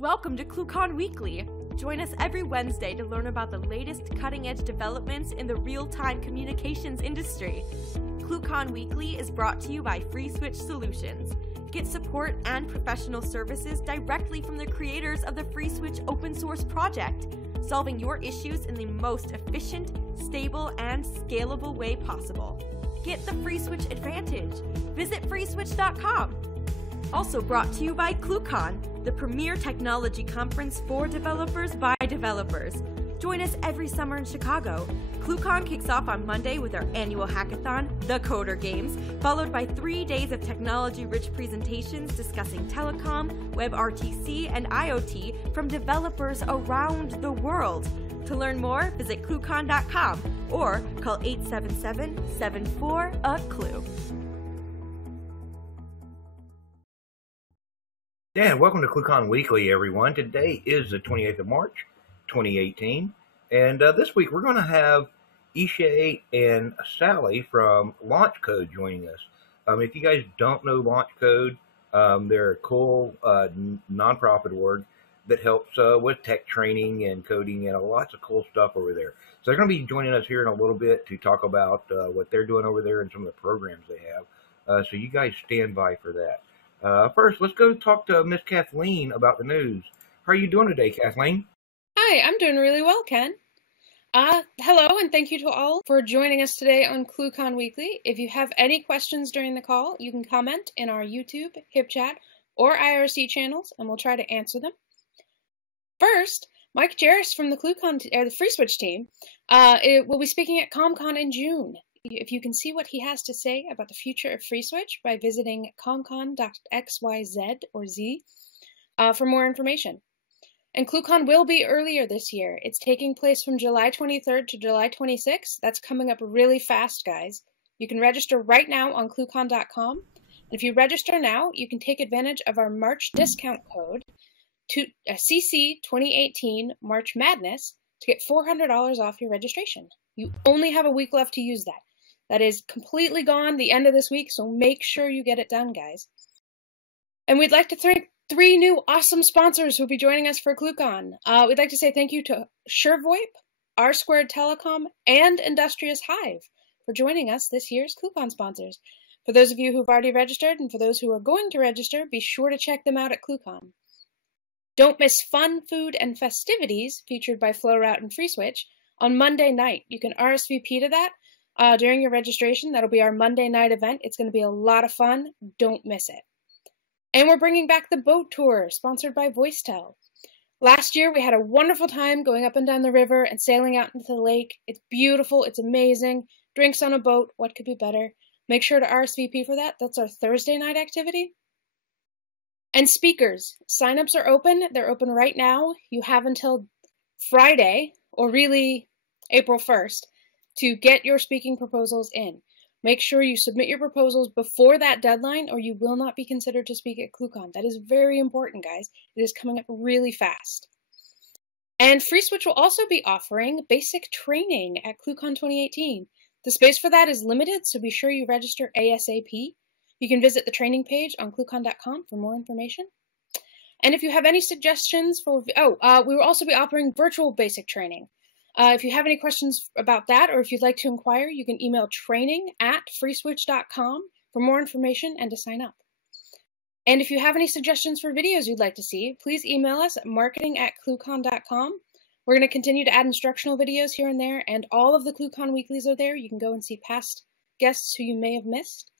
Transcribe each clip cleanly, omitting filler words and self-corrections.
Welcome to ClueCon Weekly. Join us every Wednesday to learn about the latest cutting-edge developments in the real-time communications industry. ClueCon Weekly is brought to you by FreeSwitch Solutions. Get support and professional services directly from the creators of the FreeSwitch open source project, solving your issues in the most efficient, stable, and scalable way possible. Get the FreeSwitch advantage. Visit freeswitch.com. Also brought to you by ClueCon, the premier technology conference for developers by developers. Join us every summer in Chicago. ClueCon kicks off on Monday with our annual hackathon, The Coder Games, followed by 3 days of technology-rich presentations discussing telecom, WebRTC, and IoT from developers around the world. To learn more, visit ClueCon.com or call 877-74-CLUE. Yeah, and welcome to ClueCon Weekly, everyone. Today is the 28th of March, 2018, and this week we're going to have Ishay and Sally from LaunchCode joining us. If you guys don't know LaunchCode, they're a cool nonprofit org that helps with tech training and coding and lots of cool stuff over there. So they're going to be joining us here in a little bit to talk about what they're doing over there and some of the programs they have. So you guys stand by for that. First, let's go talk to Miss Kathleen about the news. How are you doing today, Kathleen? Hi, I'm doing really well, Ken. Hello, and thank you to all for joining us today on ClueCon Weekly. If you have any questions during the call, you can comment in our YouTube, HipChat, or IRC channels, and we'll try to answer them. First, Mike Jarris from the the FreeSwitch team will be speaking at ComCon in June. If you can see what he has to say about the future of FreeSwitch by visiting comcon.xyz or Z for more information. And ClueCon will be earlier this year. It's taking place from July 23rd to July 26th. That's coming up really fast, guys. You can register right now on ClueCon.com. And if you register now, you can take advantage of our March discount code to CC 2018 March Madness to get $400 off your registration. You only have a week left to use that. That is completely gone the end of this week, so make sure you get it done, guys. And we'd like to thank 3 new awesome sponsors who will be joining us for ClueCon. We'd like to say thank you to SureVoIP, R Squared Telecom, and Industrious Hive for joining us this year's ClueCon sponsors. For those of you who've already registered, and for those who are going to register, be sure to check them out at ClueCon. Don't miss fun, food, and festivities featured by FlowRoute and FreeSwitch on Monday night. You can RSVP to that during your registration. That'll be our Monday night event. It's going to be a lot of fun. Don't miss it. And we're bringing back the boat tour, sponsored by VoiceTel. Last year, we had a wonderful time going up and down the river and sailing out into the lake. It's beautiful. It's amazing. Drinks on a boat. What could be better? Make sure to RSVP for that. That's our Thursday night activity. And speakers. Sign-ups are open. They're open right now. You have until Friday, or really April 1st, to get your speaking proposals in. Make sure you submit your proposals before that deadline or you will not be considered to speak at ClueCon. That is very important, guys. It is coming up really fast. And FreeSwitch will also be offering basic training at ClueCon 2018. The space for that is limited, so be sure you register ASAP. You can visit the training page on ClueCon.com for more information. And if you have any suggestions for... we will also be offering virtual basic training. If you have any questions about that, or if you'd like to inquire, you can email training@freeswitch.com for more information and to sign up. And if you have any suggestions for videos you'd like to see, please email us at marketing@cluecon.com. We're going to continue to add instructional videos here and there, and all of the ClueCon weeklies are there. You can go and see past guests who you may have missed.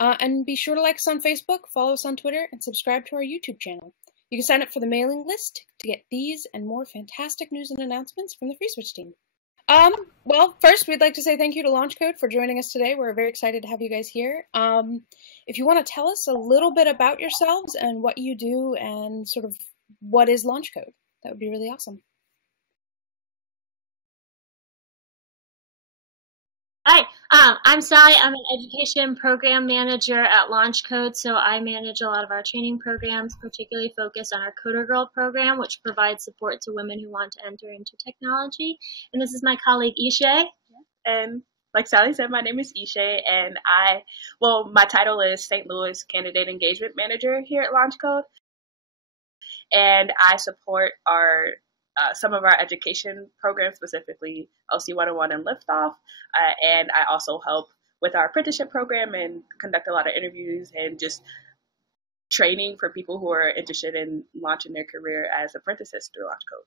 And be sure to like us on Facebook, follow us on Twitter, and subscribe to our YouTube channel. You can sign up for the mailing list to get these and more fantastic news and announcements from the FreeSwitch team. Well, first, we'd like to say thank you to LaunchCode for joining us today. We're very excited to have you guys here. If you want to tell us a little bit about yourselves and what you do and sort of what is LaunchCode, that would be really awesome. Hi, I'm Sally. I'm an education program manager at LaunchCode, so I manage a lot of our training programs, particularly focused on our Coder Girl program, which provides support to women who want to enter into technology. And this is my colleague, Ishay. And like Sally said, my name is Ishay, and my title is St. Louis Candidate Engagement Manager here at LaunchCode. and I support our some of our education programs, specifically LC 101 and Liftoff, and I also help with our apprenticeship program and conduct a lot of interviews and just training for people who are interested in launching their career as apprentices through LaunchCode.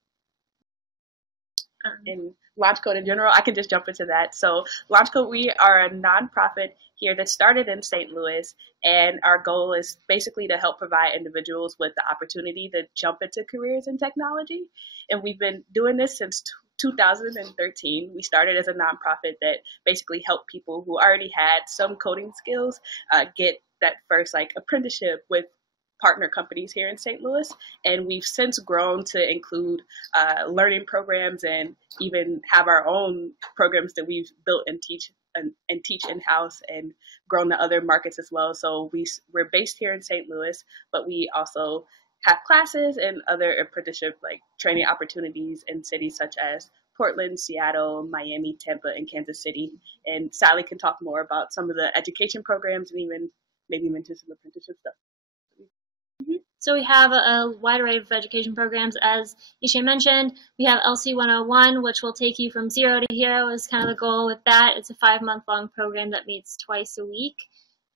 In LaunchCode in general, I can just jump into that. So LaunchCode, we are a nonprofit here that started in St. Louis, and our goal is basically to help provide individuals with the opportunity to jump into careers in technology. And we've been doing this since 2013. We started as a nonprofit that basically helped people who already had some coding skills get that first apprenticeship with partner companies here in St. Louis, and we've since grown to include learning programs and even have our own programs that we've built and teach in-house and grown to other markets as well. So we're based here in St. Louis, but we also have classes and other apprenticeship training opportunities in cities such as Portland, Seattle, Miami, Tampa, and Kansas City. And Sally can talk more about some of the education programs and even maybe mention some apprenticeship stuff. So we have a wide array of education programs. As Ishay mentioned, we have LC 101, which will take you from 0 to hero is kind of the goal with that. It's a 5-month-long program that meets twice a week.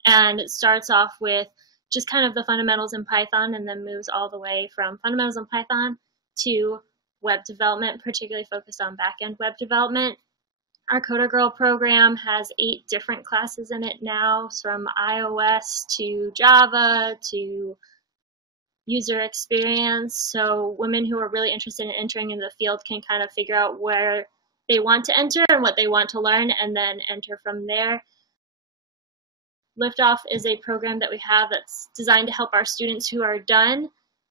And it starts off with just kind of the fundamentals in Python and then moves all the way from fundamentals in Python to web development, particularly focused on back-end web development. Our Coder Girl program has 8 different classes in it now, from iOS to Java to user experience. So women who are really interested in entering in the field can kind of figure out where they want to enter and what they want to learn and then enter from there. Liftoff is a program that we have that's designed to help our students who are done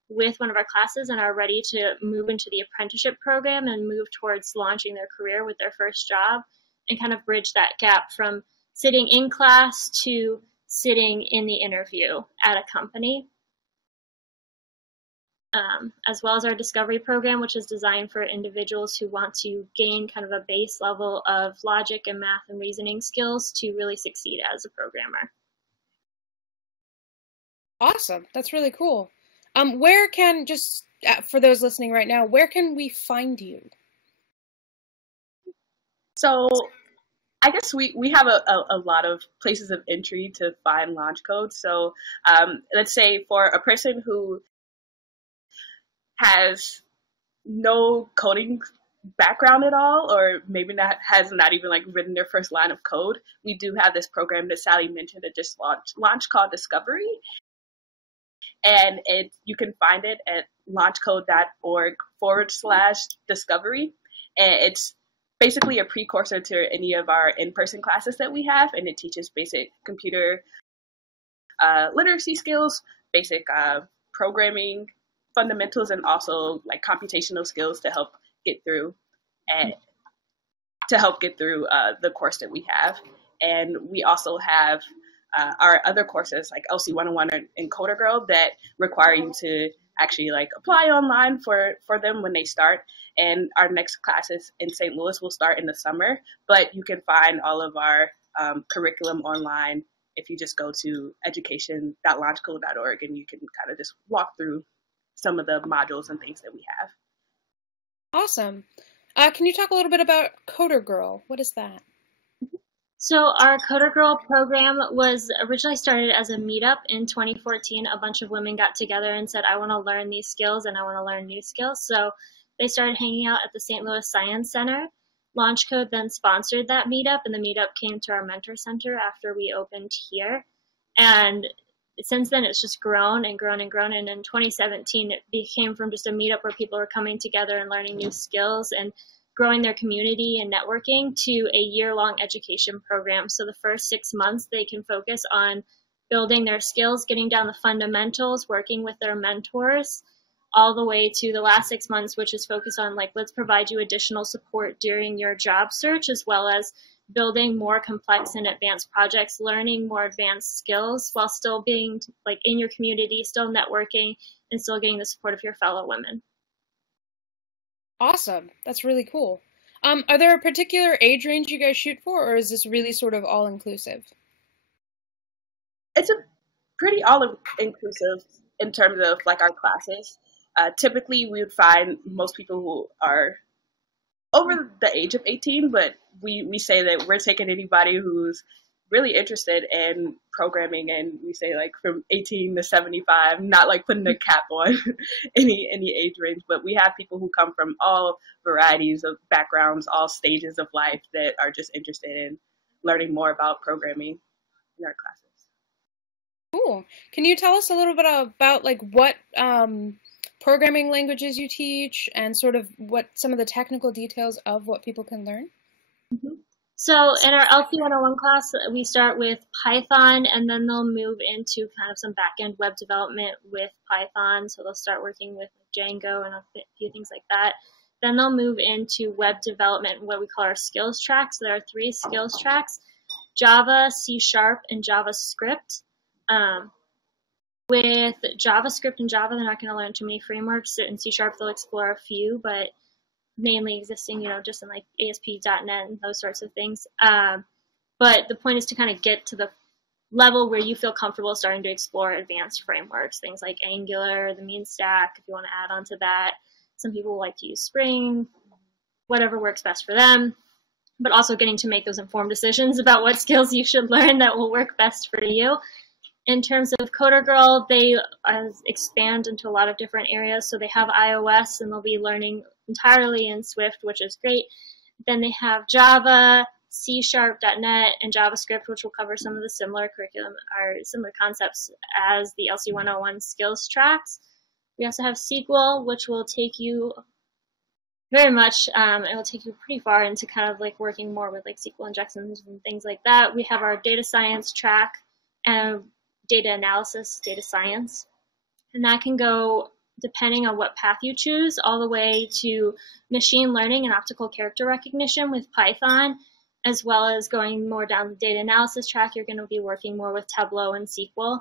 with one of our classes and are ready to move into the apprenticeship program and move towards launching their career with their first job and kind of bridge that gap from sitting in class to sitting in the interview at a company. As well as our discovery program, which is designed for individuals who want to gain kind of a base level of logic and math and reasoning skills to really succeed as a programmer. Awesome. That's really cool. Where can, just for those listening right now, where can we find you? So I guess we have a lot of places of entry to find LaunchCode. So let's say for a person who has no coding background at all, or maybe has not even written their first line of code, we do have this program that Sally mentioned that just launched called Discovery. And you can find it at launchcode.org/discovery. And it's basically a precursor to any of our in-person classes that we have, and it teaches basic computer literacy skills, basic programming fundamentals, and also computational skills to help get through the course that we have. And we also have our other courses like LC 101 and Coder Girl that require you to actually apply online for them when they start. And our next classes in St. Louis will start in the summer, but you can find all of our curriculum online if you just go to education.launchcode.org, and you can kind of just walk through some of the modules and things that we have. Awesome. Can you talk a little bit about Coder Girl? What is that? So our Coder Girl program was originally started as a meetup in 2014. A bunch of women got together and said, I want to learn these skills and I want to learn new skills. So they started hanging out at the St. Louis Science Center. LaunchCode then sponsored that meetup, and the meetup came to our Mentor Center after we opened here. And since then, it's just grown and grown and grown. And in 2017, it became from just a meetup where people were coming together and learning new skills and growing their community and networking to a year-long education program. So the first 6 months, they can focus on building their skills, getting down the fundamentals, working with their mentors, all the way to the last 6 months, which is focused on let's provide you additional support during your job search, as well as building more complex and advanced projects, learning more advanced skills while still being in your community, still networking, and still getting the support of your fellow women. Awesome. That's really cool. Are there a particular age range you guys shoot for, or is this really sort of all-inclusive? It's a pretty all-inclusive in terms of our classes. Typically, we would find most people who are over the age of 18, but we say that we're taking anybody who's really interested in programming, and we say like from 18 to 75, not like putting a cap on any age range, but we have people who come from all varieties of backgrounds, all stages of life that are just interested in learning more about programming in our classes. Cool. Can you tell us a little bit about like what programming languages you teach and sort of what some of the technical details of what people can learn? Mm-hmm. So in our LC 101 class, we start with Python, and then they'll move into kind of some back-end web development with Python. So they'll start working with Django and a few things like that. Then they'll move into web development, what we call our skills tracks. So there are 3 skills tracks: Java, C#, and JavaScript. With JavaScript and Java, they're not going to learn too many frameworks. In C# they'll explore a few, but mainly existing, just in like ASP.NET and those sorts of things. But the point is to kind of get to the level where you feel comfortable starting to explore advanced frameworks, things like Angular, the mean stack, if you want to add on to that. Some people like to use Spring, whatever works best for them, but also getting to make those informed decisions about what skills you should learn that will work best for you. In terms of Coder Girl, they expand into a lot of different areas. So they have iOS, and they'll be learning entirely in Swift, which is great. Then they have Java, C#, .NET, and JavaScript, which will cover some of the similar curriculum or similar concepts as the LC 101 skills tracks. We also have SQL, which will take you very much, it will take you pretty far into kind of like working more with like SQL injections and things like that. We have our data science track and data analysis, data science, and that can go, depending on what path you choose, all the way to machine learning and optical character recognition with Python, as well as going more down the data analysis track. You're going to be working more with Tableau and SQL.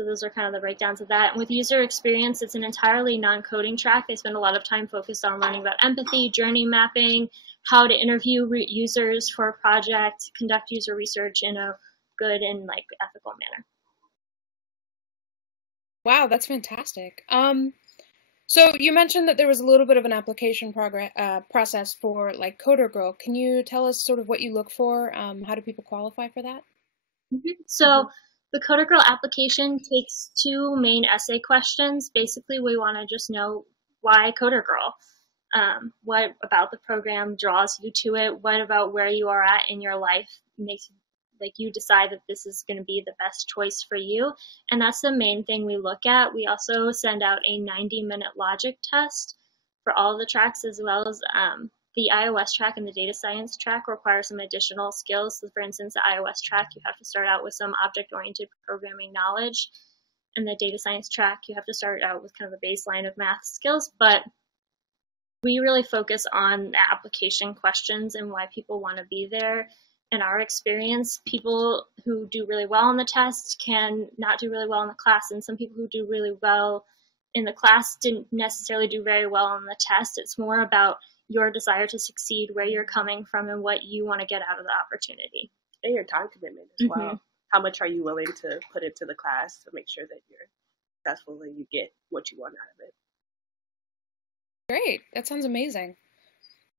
So those are kind of the breakdowns of that. And with user experience, it's an entirely non-coding track. They spend a lot of time focused on learning about empathy, journey mapping, how to interview users for a project, conduct user research in a good and like ethical manner. Wow, that's fantastic. So you mentioned that there was a little bit of an application process for like Coder Girl. Can you tell us sort of what you look for? How do people qualify for that? Mm-hmm. So the Coder Girl application takes 2 main essay questions. Basically, we want to just know why Coder Girl. What about the program draws you to it? What about where you are at in your life makes you decide that this is going to be the best choice for you? And that's the main thing we look at. We also send out a 90-minute logic test for all the tracks, as well as the iOS track and the data science track require some additional skills. So for instance, the iOS track, you have to start out with some object-oriented programming knowledge. And the data science track, you have to start out with kind of a baseline of math skills. But we really focus on the application questions and why people want to be there. In our experience, people who do really well on the test can not do really well in the class, and some people who do really well in the class didn't necessarily do very well on the test. It's more about your desire to succeed, where you're coming from, and what you want to get out of the opportunity. And your time commitment as well. How much are you willing to put into the class to make sure that you're successful and you get what you want out of it? Great. That sounds amazing.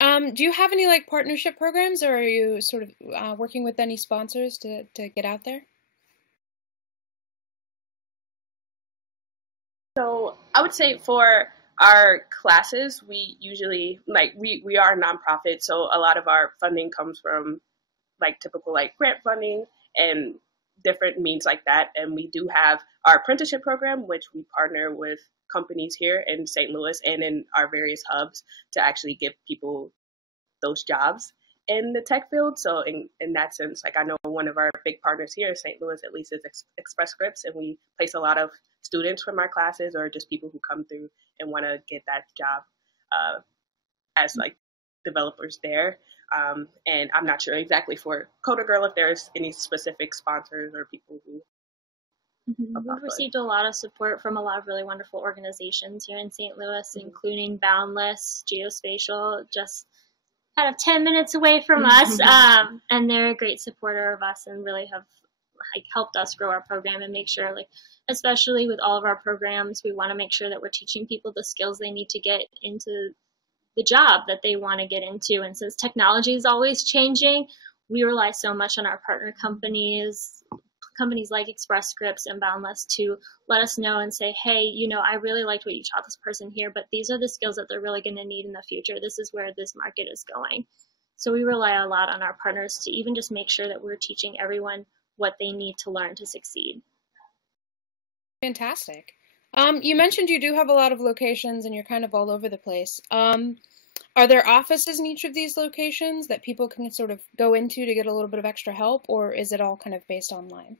Do you have any like partnership programs, or are you sort of working with any sponsors to get out there? So I would say for our classes, we usually we are a nonprofit, so a lot of our funding comes from like typical like grant funding and different means like that. And we do have our apprenticeship program, which we partner with companies here in St. Louis and in our various hubs to actually give people those jobs in the tech field. So in that sense, like I know one of our big partners here in St. Louis, at least, is Express Scripts, and we place a lot of students from our classes or just people who come through and want to get that job as like developers there. And I'm not sure exactly for Coder Girl if there's any specific sponsors or people who. We've received a lot of support from a lot of really wonderful organizations here in St. Louis, including Boundless, Geospatial, just kind of 10 minutes away from us. And they're a great supporter of us and really have like helped us grow our program and make sure, like, especially with all of our programs, we want to make sure that we're teaching people the skills they need to get into the job that they want to get into. And since technology is always changing, we rely so much on our partner companies like Express Scripts and Boundless to let us know and say, hey, I really liked what you taught this person here, but these are the skills that they're really going to need in the future. This is where this market is going. So we rely a lot on our partners to even just make sure that we're teaching everyone what they need to learn to succeed. Fantastic. You mentioned you do have a lot of locations and you're kind of all over the place. Are there offices in each of these locations that people can sort of go into to get a little bit of extra help, or is it all kind of based online?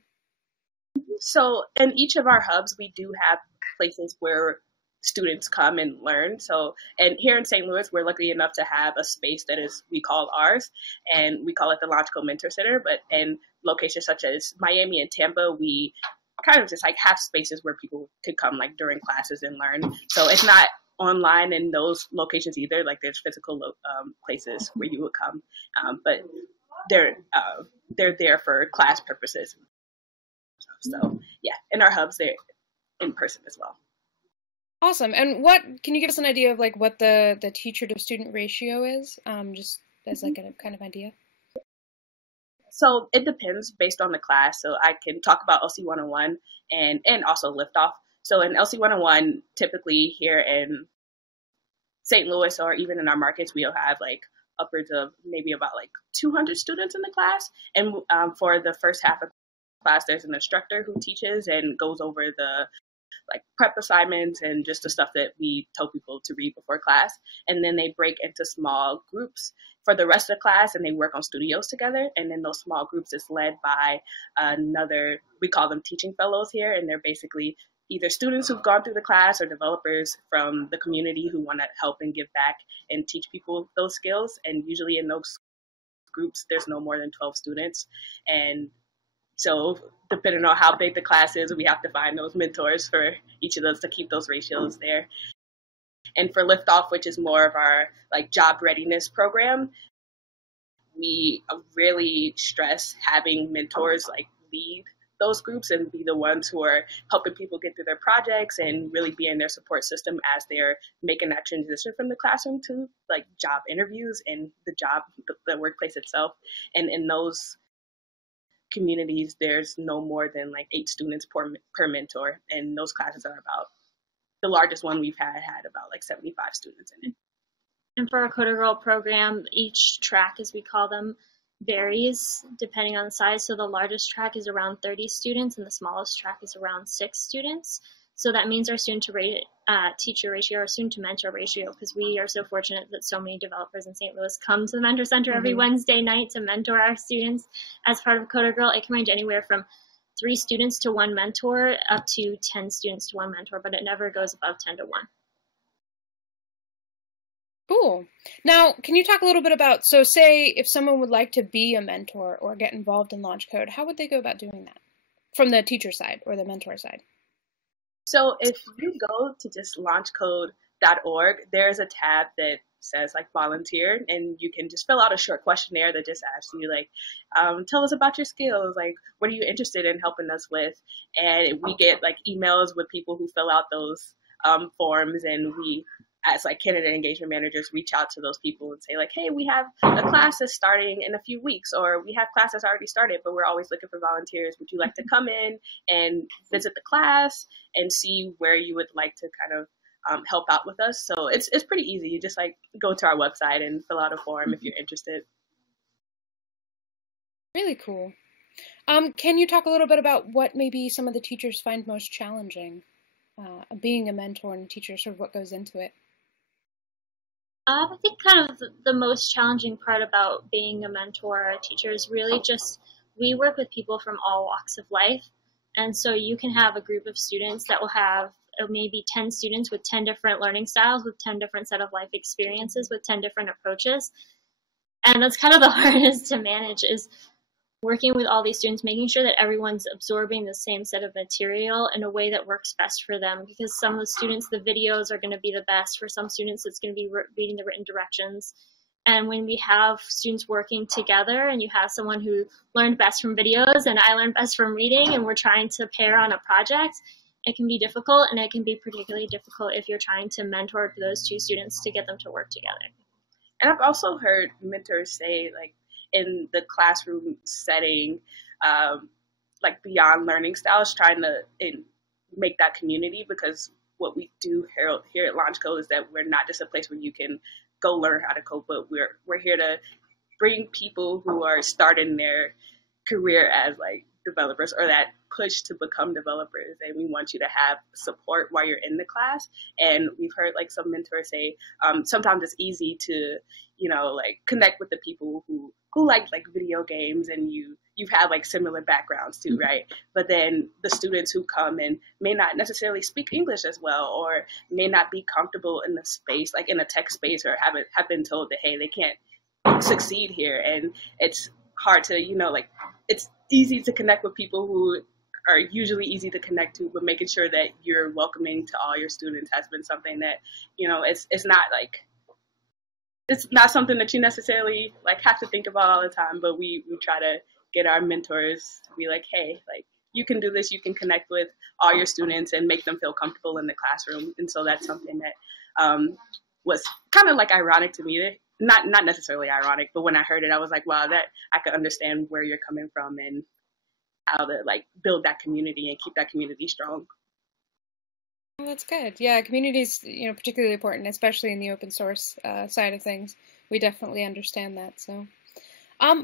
So in each of our hubs, we do have places where students come and learn. So, and here in St. Louis, we're lucky enough to have a space that we call ours, and we call it the LaunchCode Mentor Center. But in locations such as Miami and Tampa, we kind of just like have spaces where people could come like during classes and learn. So it's not online in those locations either. Like there's physical places where you would come, but they're there for class purposes. So yeah, in our hubs, they're in person as well. Awesome. And can you give us an idea of like what the teacher to student ratio is? Just as like a kind of idea. So it depends based on the class. So I can talk about LC 101 and also Liftoff. So in LC 101, typically here in St. Louis or even in our markets, we'll have like upwards of maybe about like 200 students in the class. And for the first half of class, there's an instructor who teaches and goes over the like prep assignments and just the stuff that we tell people to read before class. And then they break into small groups for the rest of the class and they work on studios together. And then those small groups is led by we call them teaching fellows here. And they're basically either students who've gone through the class or developers from the community who want to help and give back and teach people those skills. And usually in those groups, there's no more than 12 students. And so depending on how big the class is, we have to find those mentors for each of those to keep those ratios there. And for Liftoff, which is more of our like job readiness program, we really stress having mentors like lead those groups and be the ones who are helping people get through their projects and really be in their support system as they're making that transition from the classroom to like job interviews and the workplace itself. And in those communities, there's no more than like 8 students per mentor, and those classes are about, the largest one we've had about like 75 students in it. And for our Coder Girl program, each track, as we call them, varies depending on the size. So the largest track is around 30 students and the smallest track is around 6 students. So that means our student to teacher ratio, or student to mentor ratio, because we are so fortunate that so many developers in St. Louis come to the Mentor Center every Wednesday night to mentor our students as part of Coder Girl. It can range anywhere from 3 students to 1 mentor up to 10 students to 1 mentor, but it never goes above 10 to 1. Cool. Now, can you talk a little bit about, so say if someone would like to be a mentor or get involved in LaunchCode, how would they go about doing that from the teacher side or the mentor side? So if you go to just launchcode.org, there's a tab that says like volunteer, and you can just fill out a short questionnaire that just asks you like, tell us about your skills, like what are you interested in helping us with? And we get like emails with people who fill out those forms, and we as like candidate engagement managers reach out to those people and say like, hey, we have a class that's starting in a few weeks, or we have class that's already started, but we're always looking for volunteers. Would you like to come in and visit the class and see where you would like to kind of help out with us? So it's pretty easy. You just like go to our website and fill out a form if you're interested. Really cool. Can you talk a little bit about what maybe some of the teachers find most challenging being a mentor and a teacher, sort of what goes into it? I think kind of the most challenging part about being a mentor or a teacher is really just, we work with people from all walks of life. And so you can have a group of students that will have maybe 10 students with 10 different learning styles, with 10 different set of life experiences, with 10 different approaches. And that's kind of the hardest to manage, is working with all these students, making sure that everyone's absorbing the same set of material in a way that works best for them. Because some of the students, the videos are going to be the best. For some students, it's going to be reading the written directions. And when we have students working together and you have someone who learned best from videos and I learned best from reading and we're trying to pair on a project, it can be difficult, and it can be particularly difficult if you're trying to mentor those two students to get them to work together. And I've also heard mentors say, like, in the classroom setting, like beyond learning styles, trying to make that community, because what we do here at LaunchCode is that we're not just a place where you can go learn how to code, but we're here to bring people who are starting their career as like developers or that push to become developers, and we want you to have support while you're in the class. And we've heard like some mentors say sometimes it's easy to, you know, like connect with the people who like video games and you've had like similar backgrounds too, right? But then the students who come and may not necessarily speak English as well, or may not be comfortable in the space, like in a tech space, or have been told that, hey, they can't succeed here. And it's hard to, you know, like it's easy to connect with people who are usually easy to connect to, but making sure that you're welcoming to all your students has been something that, you know, it's not something that you necessarily like have to think about all the time, but we try to get our mentors to be like, hey, like you can do this, you can connect with all your students and make them feel comfortable in the classroom. And so that's something that was kind of like ironic to me. Not necessarily ironic, but when I heard it, I was like, wow, that I could understand where you're coming from and how to like build that community and keep that community strong. Well, that's good. Yeah, community is, you know, particularly important, especially in the open source side of things. We definitely understand that. So,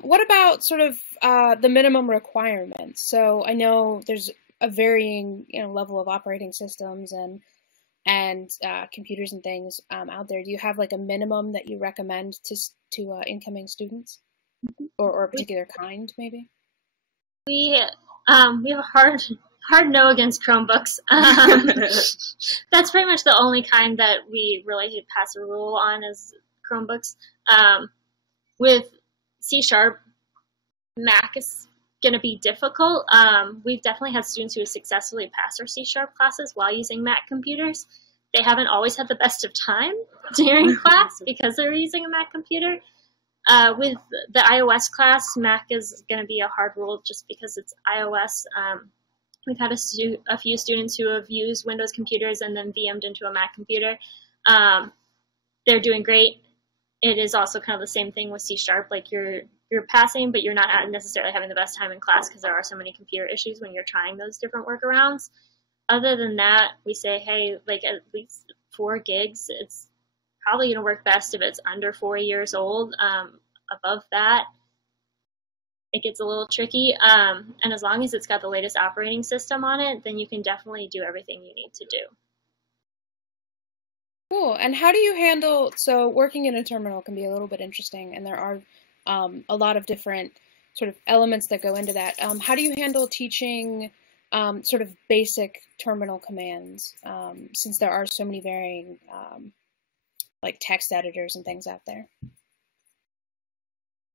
what about sort of the minimum requirements? So I know there's a varying, you know, level of operating systems and computers and things out there. Do you have like a minimum that you recommend to incoming students, or a particular kind, maybe? We have a hard no against Chromebooks. That's pretty much the only kind that we really pass a rule on is Chromebooks. With C#, Mac is going to be difficult. We've definitely had students who have successfully passed our C# classes while using Mac computers. They haven't always had the best of time during class because they're using a Mac computer. With the iOS class, Mac is going to be a hard rule just because it's iOS. We've had a few students who have used Windows computers and then VM'd into a Mac computer. They're doing great. It is also kind of the same thing with C#. Like you're passing, but you're not necessarily having the best time in class because there are so many computer issues when you're trying those different workarounds. Other than that, we say, hey, like at least 4 gigs. It's probably going to work best if it's under 4 years old. Above that, it gets a little tricky. And as long as it's got the latest operating system on it, then you can definitely do everything you need to do. Cool. And how do you handle, so working in a terminal can be a little bit interesting, and there are a lot of different sort of elements that go into that. How do you handle teaching sort of basic terminal commands, since there are so many varying like text editors and things out there?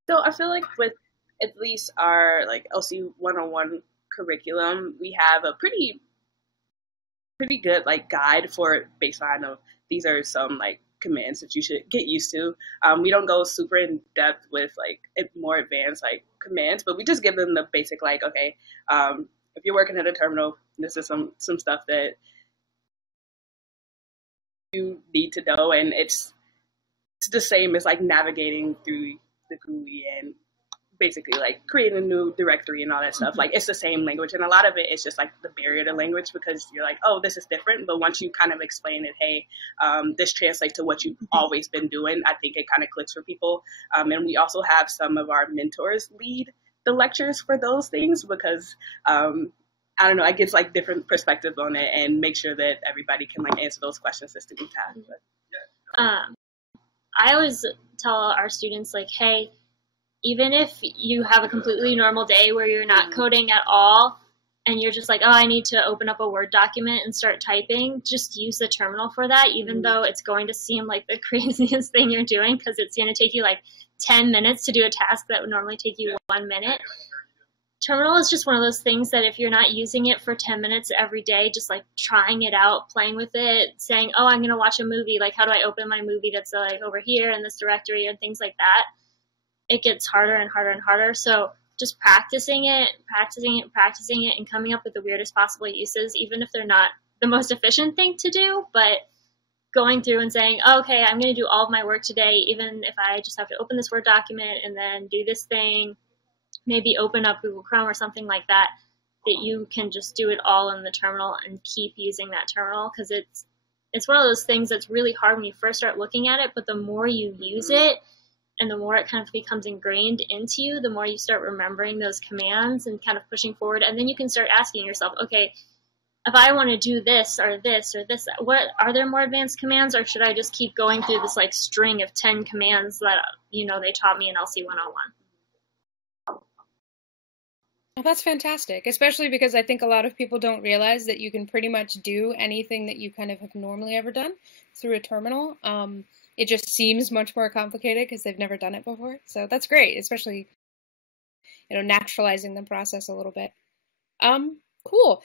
So I feel like with at least our like LC 101 curriculum, we have a pretty good like guide for baseline of these are some like commands that you should get used to. We don't go super in depth with like more advanced like commands, but we just give them the basic like, okay, if you're working at a terminal, this is some stuff that you need to know, and it's the same as like navigating through the GUI and basically like creating a new directory and all that stuff. Like it's the same language, and a lot of it is just like the barrier to language because you're like, oh, this is different. But once you kind of explain it, hey, this translates to what you've always been doing, I think it kind of clicks for people. And we also have some of our mentors lead the lectures for those things because I don't know, it gives like different perspectives on it and make sure that everybody can like answer those questions that students have. I always tell our students like, hey, even if you have a completely normal day where you're not coding at all and you're just like, oh, I need to open up a Word document and start typing, just use the terminal for that, even though it's going to seem like the craziest thing you're doing because it's going to take you like 10 minutes to do a task that would normally take you 1 minute. Terminal is just one of those things that if you're not using it for 10 minutes every day, just like trying it out, playing with it, saying, oh, I'm going to watch a movie. Like, how do I open my movie that's like over here in this directory and things like that? It gets harder and harder and harder. So just practicing it, and coming up with the weirdest possible uses, even if they're not the most efficient thing to do, but going through and saying, oh, okay, I'm going to do all of my work today, even if I just have to open this Word document and then do this thing, maybe open up Google Chrome or something like that, that you can just do it all in the terminal and keep using that terminal, because it's one of those things that's really hard when you first start looking at it, but the more you use it and the more it kind of becomes ingrained into you, the more you start remembering those commands and kind of pushing forward, and then you can start asking yourself, okay, if I want to do this or this or this, what are there more advanced commands, or should I just keep going through this like string of 10 commands that, you know, they taught me in LC 101? Well, that's fantastic, especially because I think a lot of people don't realize that you can pretty much do anything that you kind of have normally ever done through a terminal. It just seems much more complicated because they've never done it before. So that's great, especially, you know, naturalizing the process a little bit. Cool.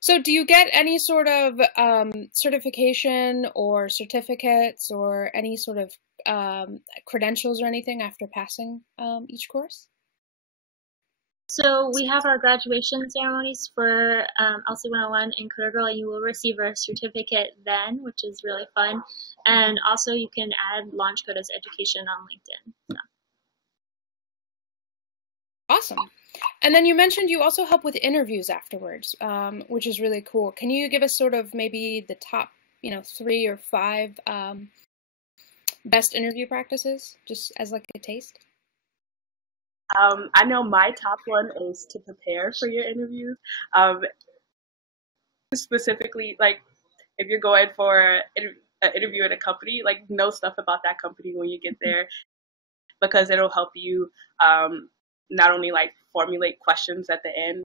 So do you get any sort of certification or certificates or any sort of credentials or anything after passing each course? So we have our graduation ceremonies for LC 101 and Coder Girl, and you will receive a certificate then, which is really fun. And also you can add LaunchCode as education on LinkedIn. So. Awesome. And then you mentioned you also help with interviews afterwards, which is really cool. Can you give us sort of maybe the top, 3 or 5 best interview practices, just as like a taste? I know my top one is to prepare for your interviews. Specifically, like if you're going for an interview at a company, like know stuff about that company when you get there, because it'll help you not only like formulate questions at the end.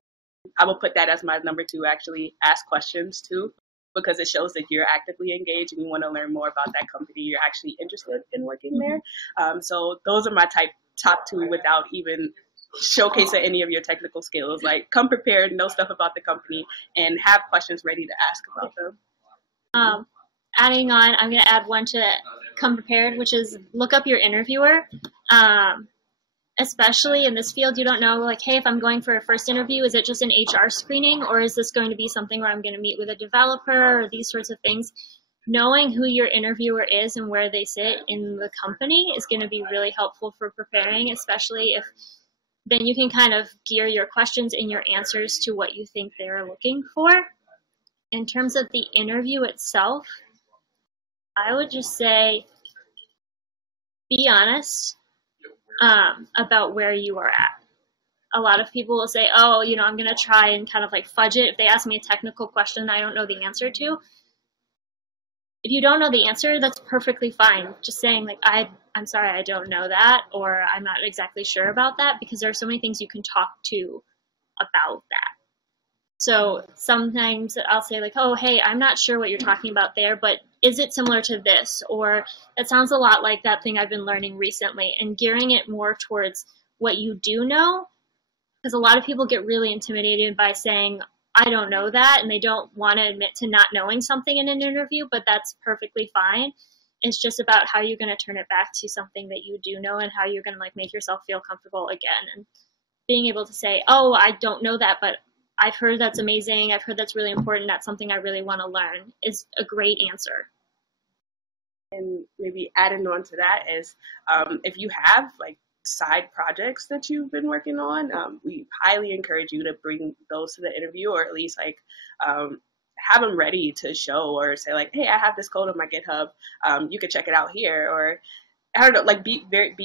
I will put that as my number 2, actually ask questions too, because it shows that you're actively engaged and you want to learn more about that company. You're actually interested in working there. So those are my top 2 without even showcasing any of your technical skills. Like come prepared, know stuff about the company, and have questions ready to ask about them. Adding on, I'm going to add one to come prepared, which is look up your interviewer. Especially in this field, you don't know, like, hey, if I'm going for a first interview, is it just an HR screening, or is this going to be something where I'm going to meet with a developer or these sorts of things? Knowing who your interviewer is and where they sit in the company is going to be really helpful for preparing, especially if then you can kind of gear your questions and your answers to what you think they're looking for. In terms of the interview itself, I would just say be honest about where you are at. A lot of people will say, oh, I'm going to try and kind of like fudge it. If they ask me a technical question I don't know the answer to, if you don't know the answer, that's perfectly fine. Just saying like, I'm sorry, I don't know that, or I'm not exactly sure about that, because there are so many things you can talk to about that. So sometimes I'll say like, oh, hey, I'm not sure what you're talking about there, but is it similar to this? Or that sounds a lot like that thing I've been learning recently, and gearing it more towards what you do know, because a lot of people get really intimidated by saying, I don't know that, and they don't want to admit to not knowing something in an interview, but that's perfectly fine. It's just about how you're going to turn it back to something that you do know and how you're going to like make yourself feel comfortable again. And being able to say, oh, I don't know that, but I've heard that's amazing. I've heard that's really important. That's something I really want to learn is a great answer. And maybe adding on to that is if you have like side projects that you've been working on, we highly encourage you to bring those to the interview, or at least like have them ready to show, or say like, hey, I have this code on my GitHub. You could check it out here, or I don't know, like be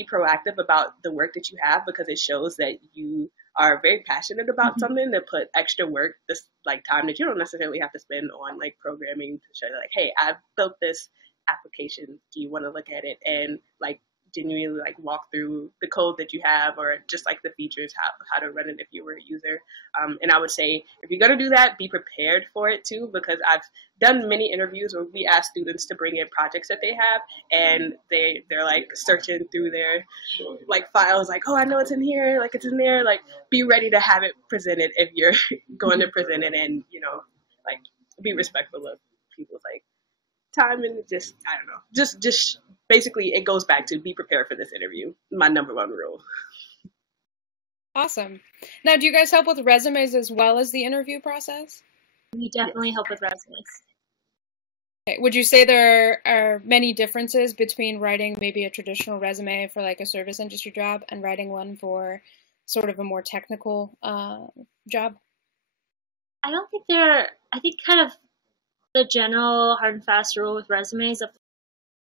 proactive about the work that you have, because it shows that you are very passionate about something, to put extra work, this like time that you don't necessarily have to spend on like programming, to show like, hey, I've built this application. Do you want to look at it? And like genuinely like walk through the code that you have, or just like the features, how to run it if you were a user. And I would say if you're going to do that, be prepared for it too, because I've done many interviews where we ask students to bring in projects that they have, and they're like searching through their like files, like, oh, I know it's in here, like it's in there. Like, be ready to have it presented if you're going to present it, and like be respectful of people's like time, and just I don't know, just basically it goes back to be prepared for this interview. My number one rule. Awesome. Now, do you guys help with resumes as well as the interview process? We definitely help with resumes. Okay. Would you say there are many differences between writing maybe a traditional resume for like a service industry job and writing one for sort of a more technical job? I don't think I think kind of the general hard and fast rule with resumes